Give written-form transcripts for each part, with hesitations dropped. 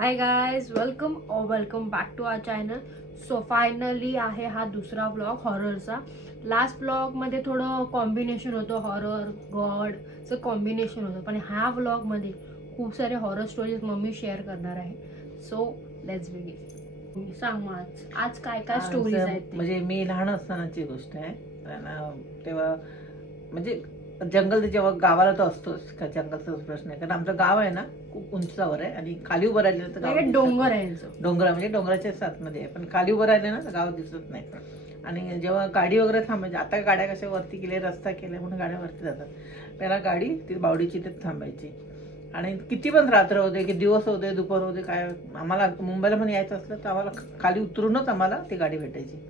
High guys, welcome back to our channel. So finally आहे हा दुसरा व्लॉग हॉररचा. लास्ट व्लॉग मध्ये थोडं कॉम्बिनेशन होतं, हॉरर गॉडचं कॉम्बिनेशन होतं, पण ह्या व्लॉग मध्ये खूप सारे हॉरर स्टोरीज मम्मी शेअर करणार आहे. So let's begin. सांग मग आज काय काय स्टोरीज आहेत ते? म्हणजे मी लहान असतानाची गोष्ट आहे. तेव्हा म्हणजे जंगल जेव्हा गावाला तर असतोच का, जंगलचा प्रश्न आहे. कारण आमचं गाव आहे ना खूप उंचावर आहे आणि खाली उभं राहिलं तर गाव डोंगर आहे. डोंगर म्हणजे डोंगराच्या साथमध्ये आहे, पण खाली उभं राहिले ना तर गाव दिसत नाही. आणि जेव्हा गाडी वगैरे थांबायची, आता गाड्या कशा वरती केले, रस्ता केले म्हणून गाड्या वरती जातात. पहिला गाडी ती बावडीची तिथे थांबायची आणि किती पण रात्र होते की दिवस होते दुपार होते काय, आम्हाला मुंबईला पण यायचं असलं तर आम्हाला खाली उतरूनच आम्हाला ती गाडी भेटायची.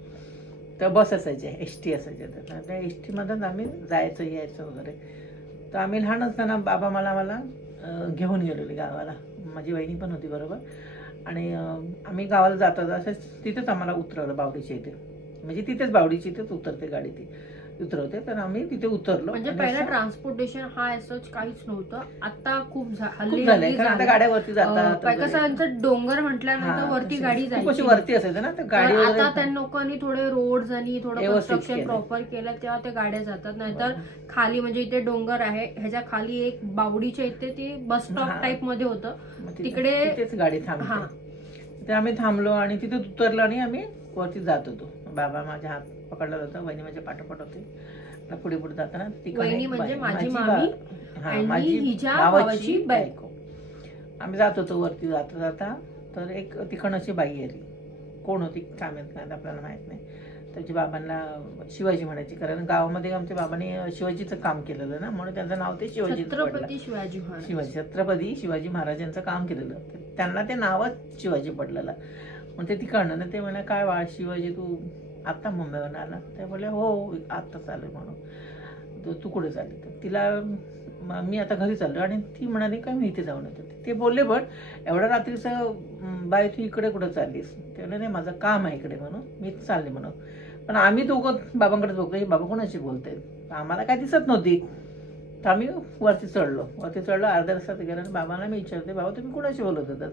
तर बस असायचे, एस.टी. असायचे. तर त्या एस.टीमधूनच आम्ही जायचं यायचं वगैरे. तर आम्ही लहान असताना बाबा मला घेऊन गेलेले गावाला. माझी वहिनी पण होती बरोबर. आणि आम्ही गावाला जाता असं तिथेच आम्हाला उतरवलं बावडीच्या इथे. म्हणजे तिथेच बावडीची इथेच उतरते गाडी, ती उतरवते. तर आम्ही तिथे उतरलो. म्हणजे पहिला ट्रान्सपोर्टेशन हा असंच काहीच नव्हतं. आता खूप झालंय, कारण आता गाड्यावरती जातात. कसं डोंगर म्हटल्यानंतर वरती गाडी जायची, वरती असायचं ना तर गाडी. आता त्या लोकांनी थोडे रोड्स आणि थोडं कन्स्ट्रक्शन प्रॉपर केलं तेव्हा ते गाड्या जातात. नाहीतर खाली म्हणजे इथे डोंगर आहे, ह्याच्या खाली एक बावडीच्या इथे ते बस स्टॉप टाइप मध्ये होतं, तिकडे गाडी थांबते. ते आम्ही थांबलो आणि तिथे उतरलो आणि आम्ही वरती जात होतो. बाबा माझ्या हात पकडला होता, वहिनी माझ्या पाठोपाठ होते. पुढे पुढे जाताना वहिनी म्हणजे माझी मामी आणि हिच्या भावाची बायको. आम्ही जात होतो वरती. जाता जाता तर एक तिकडून अशी बाई आली. कोण होती काय माहित, काय आपल्याला माहित नाही. त्याच्या बाबांना शिवाजी म्हणायची, कारण गावामध्ये आमच्या बाबांनी शिवाजीचं काम केलेलं ना, म्हणून त्यांचं नाव ते शिवाजी. छत्रपती शिवाजी महाराजांचं काम केलेलं, त्यांना ते नावच शिवाजी पडलेलं. मग ते तिकडनं ना ते म्हणे, काय वा शिवाजी तू आत्ता मुंबईवरून आला? ते बोलले हो आत्ताच आले. म्हणून तू कुठे चालली? तर तिला मी आता घरी चाललो. आणि ती म्हणाली काय मी इथे जाऊन येते. ते बोलले पण एवढ्या रात्रीचं बाई तू इकडे कुठं चाललीस? ते बोलले नाही माझं काम आहे इकडे म्हणून मी चालले म्हणून. पण आम्ही दोघं बाबांकडे बघतो, हे बाबा कोणाशी बोलते, आम्हाला काय दिसत नव्हती. तर आम्ही वरती चढलो. अर्ध्या रस्त्यात गेलो आणि बाबांना मी विचारते, बाबा तुम्ही कोणाशी बोलत होतात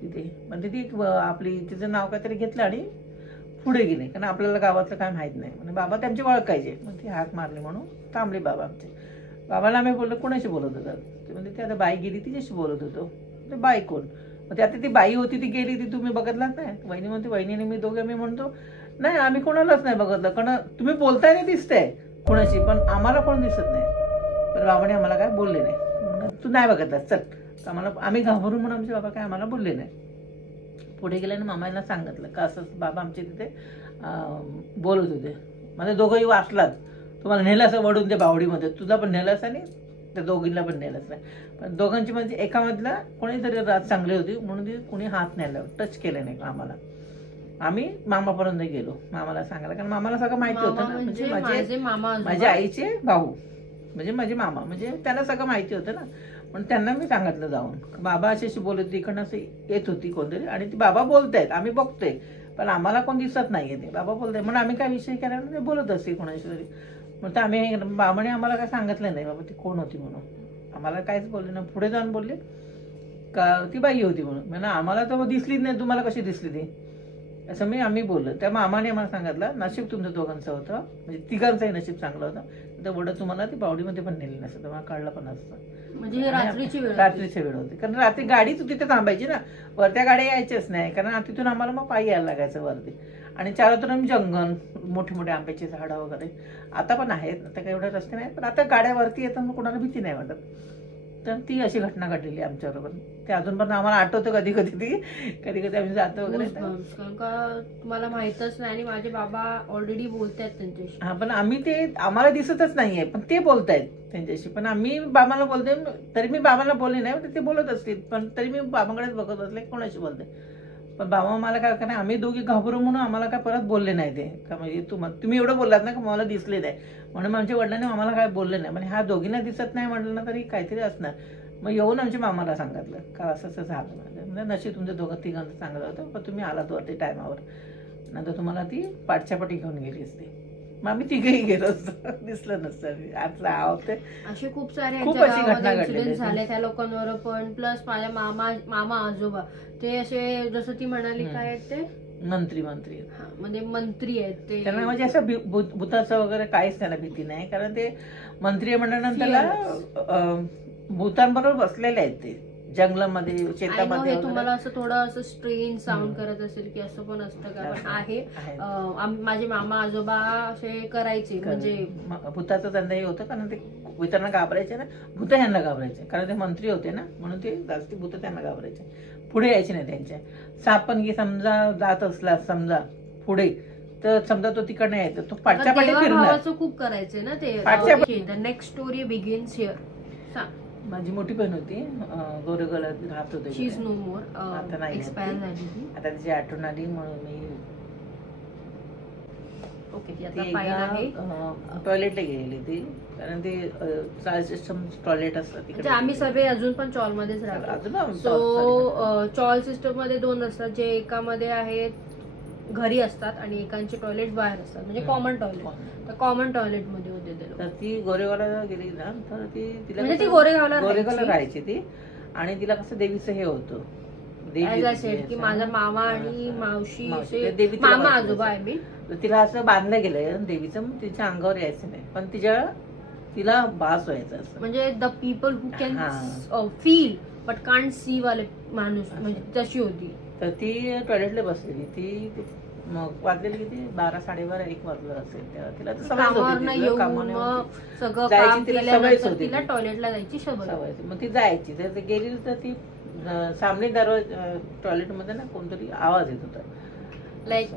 तिथे? म्हणजे ती आपली तिचं नाव काहीतरी घेतलं आणि पुढे गेले, कारण आपल्याला गावातलं काय माहित नाही. म्हणजे बाबा त्यांची ओळखायचे. मग ती हाक मारली म्हणून थांबले बाबा आमचे. बाबाला आम्ही बोललो कोणाशी बोलत होतात? ते म्हणजे ती आता बाई गेली तिच्याशी बोलत होतो. ते बाई कोण? मग ते आता ती बाई होती ती गेली, ती तुम्ही बघितलात नाही? वहिनी म्हणते, वहिनीने मी दोघे मी म्हणतो नाही आम्ही कोणालाच नाही बघितलं, कारण तुम्ही बोलताय नाही दिसतंय कोणाशी, पण आम्हाला कोण दिसत नाही. तर बाबाने आम्हाला काय बोलले नाही. तू नाही बघितलं चल. आम्हाला आम्ही घाबरून म्हणून आमचे बाबा काय आम्हाला बोलले नाही. पुढे गेल्याने मामाला सांगितलं का असं बाबा आमचे तिथे बोलत होते. म्हणजे दोघंही वाचलात, तुम्हाला नेलं असं वडून ते बावडीमध्ये, तुझा पण नेलंस आणि त्या दोघींना पण नेलंच नाही. पण दोघांची म्हणजे एकामधला कोणीतरी रात चांगली होती म्हणून ती कोणी हात न्यायला टच केले नाही आम्हाला. आम्ही मामापर्यंत गेलो मामाला सांगायला, कारण मामाला सगळं माहिती होतं ना. म्हणजे माझ्या आईचे भाऊ म्हणजे माझे मामा, म्हणजे त्यांना सगळं माहिती होतं ना. पण त्यांना मी सांगितलं जाऊन, बाबा अशी बोलत होती, इकडनं असं येत होती कोणतरी आणि ती बाबा बोलतायत आम्ही बघतोय पण आम्हाला कोण दिसत नाहीये. ते बाबा बोलताय म्हणून आम्ही काय विषय केला ते बोलत असते कोणाशी तरी. मग तर आम्ही बाबाने आम्हाला काय सांगितलं नाही बाबा ती कोण होती म्हणून, आम्हाला काहीच बोलले ना. पुढे जाऊन बोलले का ती बाई होती म्हणून. म्हणजे आम्हाला तर दिसलीच नाही, तुम्हाला कशी दिसली ती असं आम्ही बोललो. त्या मामाने आम्हाला सांगितलं नशीब तुमचं दोघांचं होतं, म्हणजे तिघांचंही नशीब चांगलं होतं. तर वडं तुम्हाला ती बावडीमध्ये पण नेली नसतं, तुम्हाला कळलं पण असतं. म्हणजे रात्रीची वेळ होती, कारण रात्री गाडी तिथे थांबायची ना, वरत्या गाड्या यायच्याच नाही, कारण तिथून आम्हाला मग पायी यायला लागायचं वरती. आणि चारोतरफ जंगल, मोठे मोठे आंब्याची झाडं वगैरे आता पण आहेत. आता काही एवढे रस्ते नाही, पण आता गाड्यावरती येतात मग कोणाला भीती नाही वाटत. तर ती अशी घटना घडलेली आमच्याबरोबर. ते अजून पण आम्हाला आठवतं कधी कधी आम्ही जातो वगैरे. कारण का तुम्हाला माहितच नाही आणि माझे बाबा ऑलरेडी बोलतायत त्यांच्याशी. हा, पण आम्ही ते आम्हाला दिसतच नाहीये पण ते बोलतायत त्यांच्याशी. पण आम्ही बाबांना बोलते, तरी मी बाबांना बोलले नाही, ते बोलत असतील पण तरी मी बाबांकडेच बघत असले कोणाशी बोलते. पण बाबा मला काय करणार, आम्ही दोघी घाबरू म्हणून आम्हाला काय परत बोलले नाही ते का, म्हणजे तुम्ही एवढं बोललात ना का मला दिसले नाही म्हणून आमच्या वडिलांनी आम्हाला काय बोलले नाही. म्हणजे ह्या दोघींना दिसत नाही म्हटलं ना तरी काहीतरी असणार. मग येऊन आमच्या मामाला सांगितलं का असं असं झालं. म्हणजे नशीब तुमच्या दोघं तिघांचं चांगलं होतं, पण तुम्ही आलात वरती टायमावर, नंतर तुम्हाला ती पाठच्या पाठी घेऊन गेली असते. मग आम्ही तिघेही गेलो असतो, दिसलं नसतं. आता आहोत ते असे खूप सारे खूप यांच्या अशी घटना गावामध्ये घडलेली इन्सिडेंट आहे. झाले त्या लोकांवर पण. प्लस माझ्या मामा आजोबा ते असे जसं ती म्हणाली काय आहेत ते मंत्री हा, म्हणजे मंत्री आहेत ते. त्यांना म्हणजे असं भूताचं वगैरे काहीच त्यांना भीती नाही, कारण ते मंत्री म्हणल्यानंतर त्याला भूतांबरोबर बसलेले आहेत ते जंगलामध्ये, I know शेतामध्ये हे वगैरे. तुम्हाला असं थोडं असं स्ट्रेंज साऊंड करत असेल की असं पण असतं का, पण आहे. माझे मामा आजोबा असे करायचे म्हणजे भूताचं त्यांना हे होतं, कारण ते भूतांना घाबरायचे ना, भूत ह्यांना घाबरायचे, कारण ते मंत्री होते ना, म्हणून ते जास्ती भूत त्यांना घाबरायचे, पुढे यायचे नाही त्यांच्या. साप पण की समजा जात असला समजा पुढे, तर समजा तो तिकडनं यायचा, तो पाठच्या पाठी फिरणार. देवाभावाचं खूप करायचे ना ते. The next story begins here. सांग. माझी मोठी बहीण होती, गोरेगावला राहत होते. शी इज नो मोर, आता नाही, एक्सपायर झाली ती. आता तिची आठवण आली म्हणून मी ओके. ती आता फाईन आहे. टॉयलेटला गेलेली ती, कारण ते चाल सिस्टम टॉयलेट असतं तिकडे. म्हणजे आम्ही सर्व अजून पण चॉल मध्येच राहतो. अजून सो चॉल सिस्टम मध्ये दोन असतात, जे एकामध्ये आहेत घरी असतात आणि एकांचे टॉयलेट बाहेर असतात, म्हणजे कॉमन टॉयलेट. तर कॉमन टॉयलेट मध्ये होते ते लोक. तर ती गोरेगावला गेली ना, तर तिला म्हणजे ती कसं- गोरेगावला राहायची ती, आणि तिला कसं देवीचं हे होतं, ऍज आय सेड की माझा मामा आणि मावशी मावशी, असे देवी तिला मामा माहिती आजोबा असेल. आहे मी. तर तिला असं बांधलं गेलंय देवीचं, मग तिच्या अंगावर यायचं नाही, पण तिला भास व्हायचा असं. म्हणजे द पीपल हु कॅन हा. फील बट कांट सी वाले माणूस, म्हणजे तशी होती. तर ती टॉयलेटला बसलेली, ती मग वाजलेली किती, 12, 12:30, 1 वाजलं असेल तेव्हा. तिला तर सवयच कामावर होती, नाही तिला येऊन कामावर मग सगळं जायची, काम तिला सवयच केल्यानंतर होती तिला ती. टॉयलेटला जायची सवय. सवय. मग ती जायची, तर ती गेली तर ती सामने दरवाजा टॉयलेटमध्ये ना कोणतरी आवाज येत होता, लाईक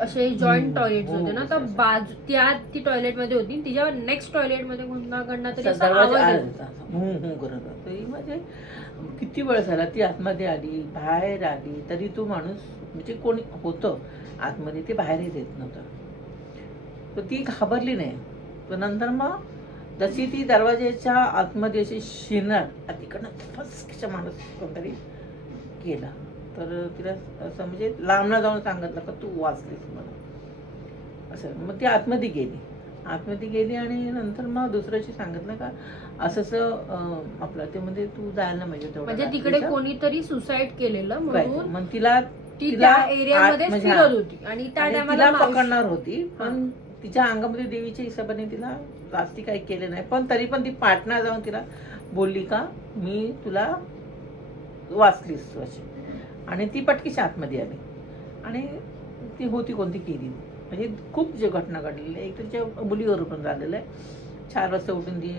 असे जॉईंट टॉयलेट हो, होते ना, तर असं. बाजू त्या ती टॉयलेट मध्ये होती, तिच्या नेक्स्ट टॉयलेट मध्ये कोणाकडनं तरी असा दरवाजा आवाज आत येत होता, हू हू करत होता. तरी म्हणजे किती वेळ झाला ती आतमध्ये आली, बाहेर आली, तरी तो माणूस म्हणजे कोणी होतं आतमध्ये, ते बाहेरच येत नव्हतं. तर ती घाबरली नाही. तर नंतर मग जशी ती दरवाजाच्या आतमध्ये अशी शिरणार, तिकडनं फसक्याचा माणूस कोणतरी गेला. तर तिला असं म्हणजे लांबनं जाऊन सांगितलं का तू वाचलीस म्हणून असं. मग ती आतमध्ये गेली आणि नंतर मग दुसऱ्याशी सांगितलं का असं आपलं ते, म्हणजे तू जायला पाहिजे तेवढं. म्हणजे तिकडे कोणीतरी सुसाईड केलेलं म्हणून मग तिला ती त्या एरियामध्ये म्हणजे फिरत होती आणि त्या आणि टायमाला तिला पकडणार होती, पण तिच्या अंगामध्ये देवीच्या हिशोबाने तिला जास्ती काही केलं नाही. पण तरी पण ती पाटणा जाऊन तिला बोलली का मी तुला वाचलीस अशी, आणि ती पटकीच्या आतमध्ये आली. आणि ती होती कोणती केली, म्हणजे खूप जे घटना घडलेली आहे. एक तिच्या मुलीवर पण झालेलं आहे. 4 वाजता उठून ती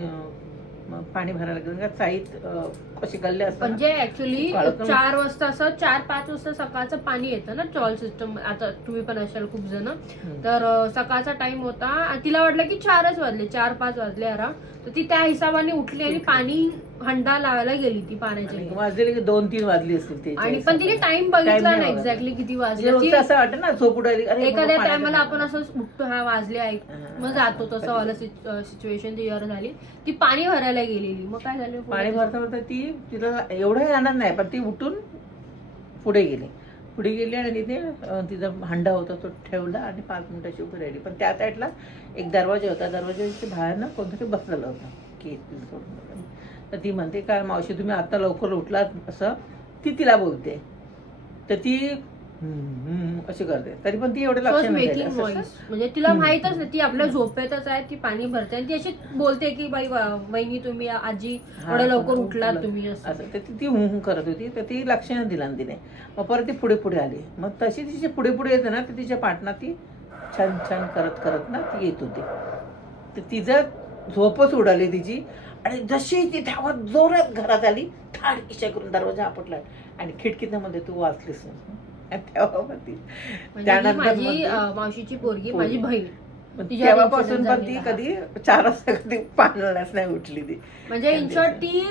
पाणी भरायला गेलं, चाईत अशी गल्ले असतात म्हणजे ऍक्च्युली 4 वाजता असं 4-5 वाजता सकाळचं पाणी येतं ना चॉल सिस्टम. आता तुम्ही पण असाल खूप जण, तर सकाळचा टाइम होता आणि तिला वाटलं की 4च वाजले, 4-5 वाजले अराउंड. तर ती त्या हिशोबाने उठली आणि पाणी हंडा लावायला गेली ती पाण्याची. वाजले की 2-3 वाजली असतील ते, आणि पण तिने टाइम बघितला नाही एक्झॅक्टली किती वाजले. असं वाटतं ना झोप उडाली, एखाद्या टायमाला आपण असं उठतो, हा वाजले ऐक मग जातो, तसं वाला सिच्युएशन क्लिअर झाली. ती पाणी भरायला गेलेली, मग काय झालं, पाणी भरता भरता तिला एवढं आनंद नाही, पण ती उठून पुढे गेली आणि तिथे तिचा हंडा होता तो ठेवला आणि 5 मिनिटाची उभी राहिली. पण त्या साईडला एक दरवाजा होता, दरवाजाच्या बाहेर ना कोणतरी बसलेलं होतं केस सोडून. तर ती म्हणते काय मावशी तुम्ही आता लवकर उठलात असं ती तिला बोलते. तर ती अशी करते, तरी पण ती एवढं लक्ष नाही द्यायला. म्हणजे तिला माहितच नाही, ती आपल्या झोपेतच आहे, ती पाणी भरते आणि ती अशी बोलते की बाई वहिनी तुम्ही आजी एवढं लवकर उठलात तुम्ही असं. ती हू करत होती. तर ती लक्ष नाही दिला तिने. मग परत ती पुढे आली. मग तशी तिचे पुढे येते ना, तर तिच्या पाठना ती छान छान करत ना ती येत होती. तर तिचं झोपच उडाली तिची. आणि जशी ती धावत जोरात घरात आली, ठाड इशा करून दरवाजा आपटला आणि खिडकीत मध्ये तू वाचलीस. त्यानंतर माझी मावशीची पोरगी, माझी बहीण, तेव्हापासून पण ती कधी 4 वाजता कधी पाण्यालाच नाही उठली ती. म्हणजे इन शॉर्ट ती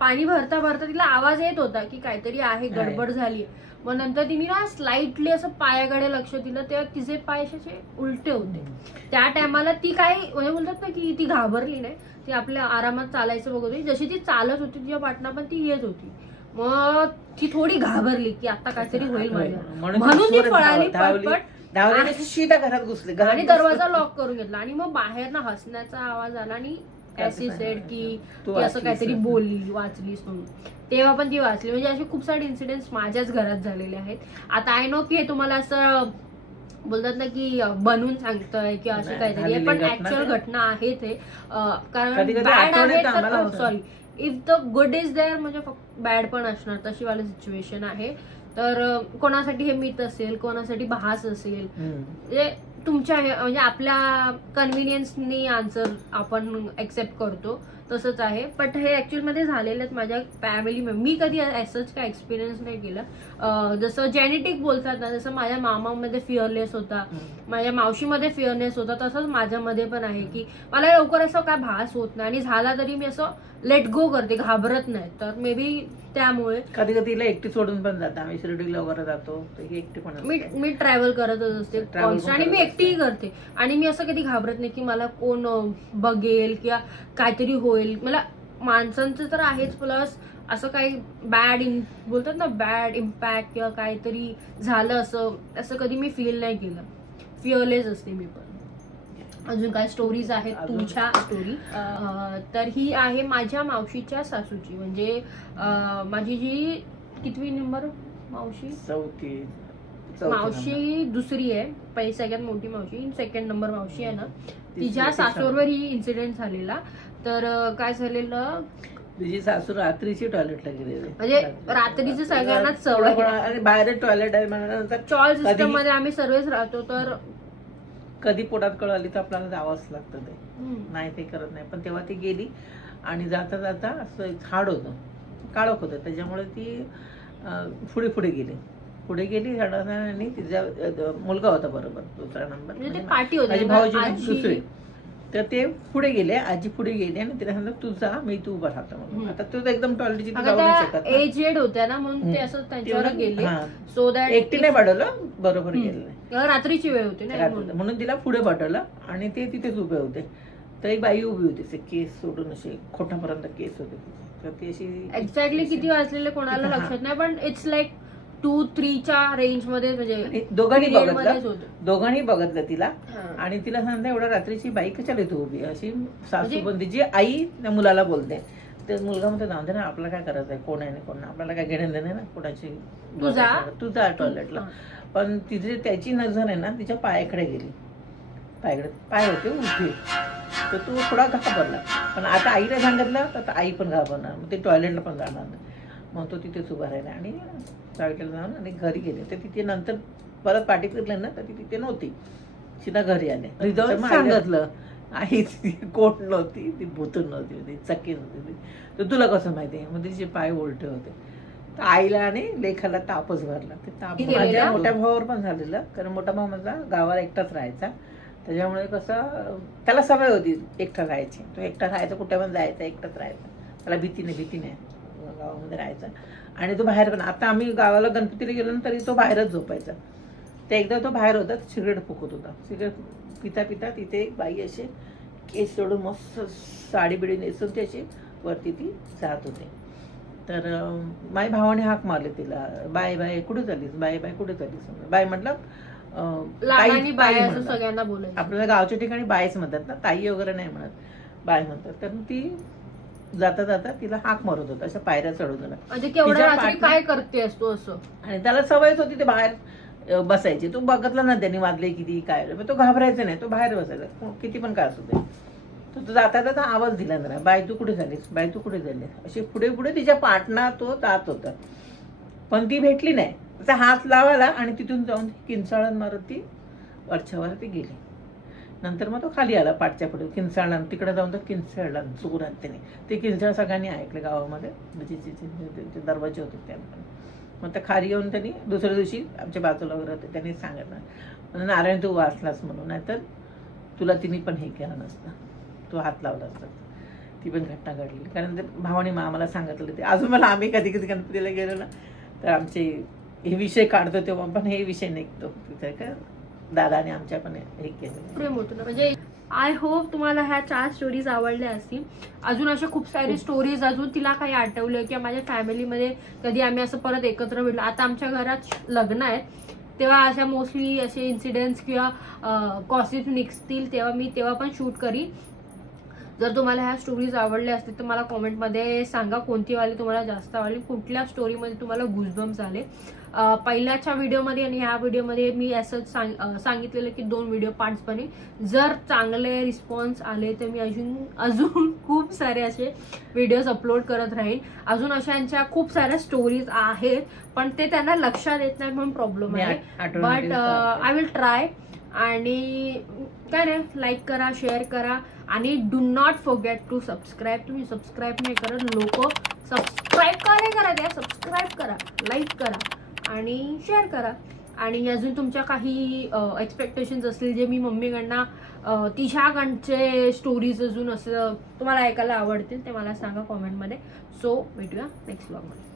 पाणी भरता तिला आवाज येत होता की काहीतरी आहे, गडबड झाली. मग नंतर तिने ना स्लाइटली असं पायाकडे लक्ष दिलं, तेव्हा तिचे पाय असे उलटे होते. त्या टायमाला ती काय म्हणजे बोलतात ना की ती घाबरली नाही, ती आपल्या आरामात चालायचं बघत होती. जशी ती चालत होती तिच्या पाठना पण ती येत होती. मग ती थोडी घाबरली की आता काहीतरी होईल माझ्या, म्हणून ती पळाली, पटपट धावण्यापेक्षा सीधा घरात घुसले. आणि दरवाजा लॉक करून घेतला आणि मग बाहेर ना हसण्याचा आवाज आला आणि ऍसी सेड की असं काहीतरी बोलली, वाचलीस म्हणून. तेव्हा पण ती वाचली. म्हणजे असे खूप सारे इन्सिडेंट्स माझ्याच घरात झालेले आहेत. आता आय नो की हे तुम्हाला असं बोलतात ना की बनवून सांगतोय की असं काहीतरी आहे, पण ऍक्च्युअल घटना आहे ते. कारण बॅड आहे तर sorry if the good is there म्हणजे बॅड पण असणार, तशी वाली सिच्युएशन आहे. तर कोणासाठी हे मिथ असेल, कोणासाठी भास असेल, म्हणजे तुमच्या म्हणजे आपल्या कन्व्हिनियन्सनी आन्सर आपण एक्सेप्ट करतो, तसंच आहे. बट हे ऍक्च्युअल मध्ये झालेलं आहे माझ्या फॅमिली. मी कधी असंच काय एक्सपिरियन्स नाही केलं. जसं जेनेटिक बोलतात ना, जसं माझ्या मामामध्ये फिअरलेस होता, माझ्या मावशीमध्ये फिअरनेस होता, तसंच माझ्यामध्ये पण आहे की मला लवकर असं काय भास होत नाही आणि झाला तरी मी असं लेट गो करते, घाबरत नाही. तर मे बी त्यामुळे कधी कधी तिला एकटी सोडून पण जाते. आम्ही शिर्डीला वगैरे जातो, एकटी पण मी ट्रॅव्हल करतच असते आणि मी एकटीही करते. आणि मी असं कधी घाबरत नाही की मला कोण बघेल किंवा काहीतरी होईल. मला माणसांचं तर आहेच, प्लस असं काही बोलतात ना बॅड इम्पॅक्ट किंवा काहीतरी झालं असं कधी मी फील नाही केलं. फिअरलेस असते मी पण. अजून काय स्टोरीज आहेत तुमच्या स्टोरी? तर ही आहे माझ्या मावशीच्या सासूची. म्हणजे माझी जी कितवी नंबर मावशी? चौथी मावशी दुसरी आहे. पहिली सगळ्यात मोठी मावशी, सेकंड नंबर मावशी आहे ना, तिच्या सासूवर ही इन्सिडेंट झालेला. तर काय झालेलं, तिची सासू रात्रीची टॉयलेटला गेलेली. म्हणजे रात्रीची सगळ्यांनाच सवय आणि बाहेर टॉयलेट आहे म्हणल्यानंतर चॉल सिस्टम मध्ये आम्ही सर्वच राहतो. तर कधी पोटात कळाली तर आपल्याला जावंच लागतं. ते नाही ते करत नाही. पण तेव्हा ती गेली आणि जाता जाता असं एक झाड होतं, काळोख होतं, त्याच्यामुळे ती पुढे गेली झाडाने. तिचा मुलगा होता बरोबर दुसरा नंबर, माझी भाऊजी दुसरे. तर ते पुढे गेले, आजी पुढे गेली आणि तिला सांगितलं तू जा, मी तू उभा राहतो म्हणून. आता तू एकदम टॉयलेटची जाऊ नाही शकत, एजेड होत्या ना, म्हणून ते असं त्यांच्यावर गेले. सो दॅट एकटी नाही पाठवलं, बरोबर गेलं. रात्रीची वेळ होती ना म्हणून तिला पुढे पाठवलं आणि ते तिथेच उभे होते. तर एक बाई उभी होती, ते केस सोडून असे खोटापर्यंत केस होते. तर ती अशी एक्झॅक्टली किती वाजलेले कोणाला लक्षात नाही, पण इट्स लाईक 2-3च्या रेंज मध्ये. म्हणजे दोघांनी बघितलं तिला आणि तिला सांगता एवढ्या रात्रीची बाई कशाला तू उभी अशी. सासू पण तिची आई त्या मुलाला बोलते. ते मुलगा मध्ये जाऊन दे ना, आपल्याला काय करायचं आहे, कोण आहे ना कोण, आपल्याला काय घेणं देणे ना कोणाची, तुझा टॉयलेटला. पण तिथे त्याची नजर आहे ना तिच्या पायाकडे गेली. पाय होते उलटे. तर तो थोडा घाबरला. पण आता आईला सांगितलं तर आई पण घाबरणार, मग ते टॉयलेटला पण जाणार नाही. मग तो तिथेच उभा राहिला आणि टॉयलेटला जाऊन आणि घरी गेले. तर तिथे नंतर परत पाठी फिरले ना, तर ती तिथे नव्हती, सीधा घरी आले. सांगितलं आई कोट नव्हती, ती भूतून नव्हती, चक्की नव्हती. तर तुला कसं माहिती? मग तिचे पाय उलटे होते. तर आईला आणि लेखाला तापच भरला. ते ताप माझ्या मोठ्या भावावर पण झालेलं, कारण मोठा भाऊ माझा गावाला एकटाच राहायचा. त्याच्यामुळे कसं त्याला सवय होती एकटा राहायची. तो एकटा राहायचा, कुठे पण जायचा, एकटाच राहायचा. त्याला भीती नाही गावामध्ये राहायचा. आणि तो बाहेर पण, आता आम्ही गावाला गणपतीला गेलो ना तरी तो बाहेरच झोपायचा. तर एकदा तो बाहेर होता, सिगरेट फुकत होता. सिगरेट पिता पिता तिथे एक बाई असे केस सोडून मस्त साडी बिडी नेसून ती अशी वरती ती जात होते. तर माझ्या भावाने हाक मारले तिला, बाय बाय कुठे चालीस, बाय बाय कुठे चालीस. बाय म्हटलं सगळ्यांना बोलायचं, आपल्याला गावच्या ठिकाणी बायच म्हणतात ना, ताई वगैरे नाही म्हणत, बाय म्हणतात. तर ती जाता जाता तिला हाक मारत होता, अशा पायऱ्या चढवत होता. म्हणजे काय करते असतो असं. आणि त्याला सवयच होती ते बाहेर बसायची. तो बघितलं ना त्यांनी वाजले किती काय, तो घाबरायचा नाही, तो बाहेर बसायचा किती पण काय असू दे. तो जाता जाता आवाज दिला ना, बाय तू कुठे झालीस, बाय तू कुठे झालीस, अशी पुढे पुढे तिच्या पाटणा तो जात होता. पण ती भेटली नाही. त्याचा हात लावायला आणि तिथून जाऊन किंचाळण मारत ती वरच्यावर ती गेली. नंतर मग तो खाली आला पाठच्या पुढे किंचाळला, तिकडे जाऊन तो किंचाळला जोरात त्याने. ते किंचाळ सगळ्यांनी ऐकले गावामध्ये, म्हणजे दरवाजे होते त्यांना. मग त्या खाली येऊन त्यांनी दुसऱ्या दिवशी आमच्या बाजूला वगैरे होते, त्यांनी सांगितलं म्हणजे नारायण तू वाचलास म्हणून, नाहीतर तुला तिने पण हे केलं नसतं, तू हात लावला असता. ती पण घटना घडली. कारण ते भावाने आम्हाला सांगितलं. ते अजून मला आम्ही कधी कधी गणपतीला गेलो ना तर आमचे हे विषय काढतो तेव्हा पण हे विषय निघतो तिथे का दादाने आमच्या पण हे केलं. म्हणजे आय होप तुम्हाला ह्या 4 स्टोरीज आवडल्या असतील. अजून अशा खूप सारे स्टोरीज अजून तिला काही आठवलं किंवा माझ्या फॅमिलीमध्ये कधी आम्ही असं परत एकत्र भेटलो. आता आमच्या घरात लग्न आहेत तेव्हा अशा मोस्टली असे इन्सिडेंट्स किंवा कॉसिप निघतील तेव्हा पण शूट करीन. जर तुम्हाला ह्या स्टोरीज आवडल्या असतील तर मला कॉमेंटमध्ये सांगा कोणती वाली तुम्हाला जास्त आवडली, कुठल्या स्टोरीमध्ये तुम्हाला गुजबम्स आले. पहिल्याच्या व्हिडिओमध्ये आणि ह्या व्हिडिओमध्ये मी असंच सांगितलेलं की 2 व्हिडिओ पार्ट्सपणे. जर चांगले रिस्पॉन्स आले तर मी अजून खूप सारे असे व्हिडिओज अपलोड करत राहीन. अजून अशांच्या खूप साऱ्या स्टोरीज आहेत पण ते त्यांना लक्षात येत नाही म्हणून प्रॉब्लेम आहे. But I will try. आणि काय नाही, लाईक करा, शेअर करा आणि do not forget to subscribe. तुम्ही सबस्क्राईब नाही करत, लोक सबस्क्राईब का नाही करत आहे? सबस्क्राईब करा, लाईक करा आणि शेअर करा. आणि अजून तुमच्या काही एक्सपेक्टेशन्स असतील जे मी मम्मीकडनं तिच्याकडचे स्टोरीज अजून असं तुम्हाला ऐकायला आवडतील ते मला सांगा कॉमेंटमध्ये. सो भेटूया नेक्स्ट व्लॉगमध्ये.